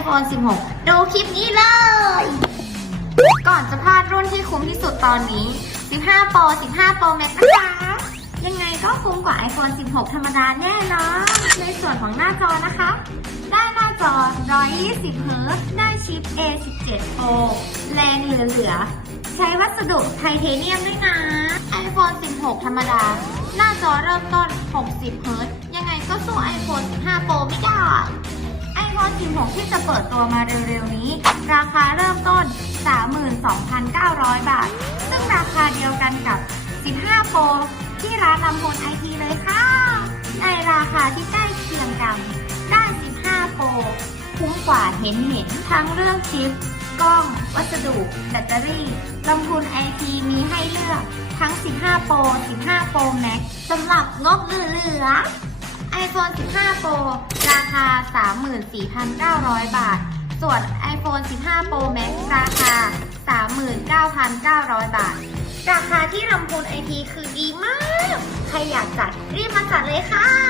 iPhone 16 ดูคลิปนี้เลย ก่อนจะพลาดรุ่นที่คุ้มที่สุดตอนนี้ 15 Pro 15 Pro Max นะคะ ยังไงก็คุ้มกว่า iPhone 16 ธรรมดาแน่นอนในส่วนของหน้าจอนะคะ ได้หน้าจอ 120 Hz ได้ชิป A17 Pro แรงเหลือๆ ใช้วัสดุไทเทเนียมด้วยนะ iPhone 16 ธรรมดา หน้าจอเริ่มต้น 60 Hz ยังไงก็สู้ iPhone 15 Pro ไม่ได้ iPhone 16ที่จะเปิดตัวมาเร็วๆนี้ ราคาเริ่มต้น 32,900 บาท ซึ่งราคาเดียวกันกับ 15 Pro ที่ร้านลำพลไอทีเลยค่ะ ในราคาที่ใกล้เคียงกันได้15 Pro คุ้มกว่าเห็นเห็นๆทั้งเรื่องชิป กล้อง วัสดุ แบตเตอรี่ลำพูนไอทีมีให้เลือกทั้ง 15 Pro 15 Pro Max สำหรับงบเหลือๆ iPhone 15 Pro ราคา 34,900 บาท ส่วน iPhone 15 Pro Max ราคา 39,900 บาท ราคาที่ลำพูนไอทีคือดีมาก ใครอยากจัดรีบมาจัดเลยค่ะ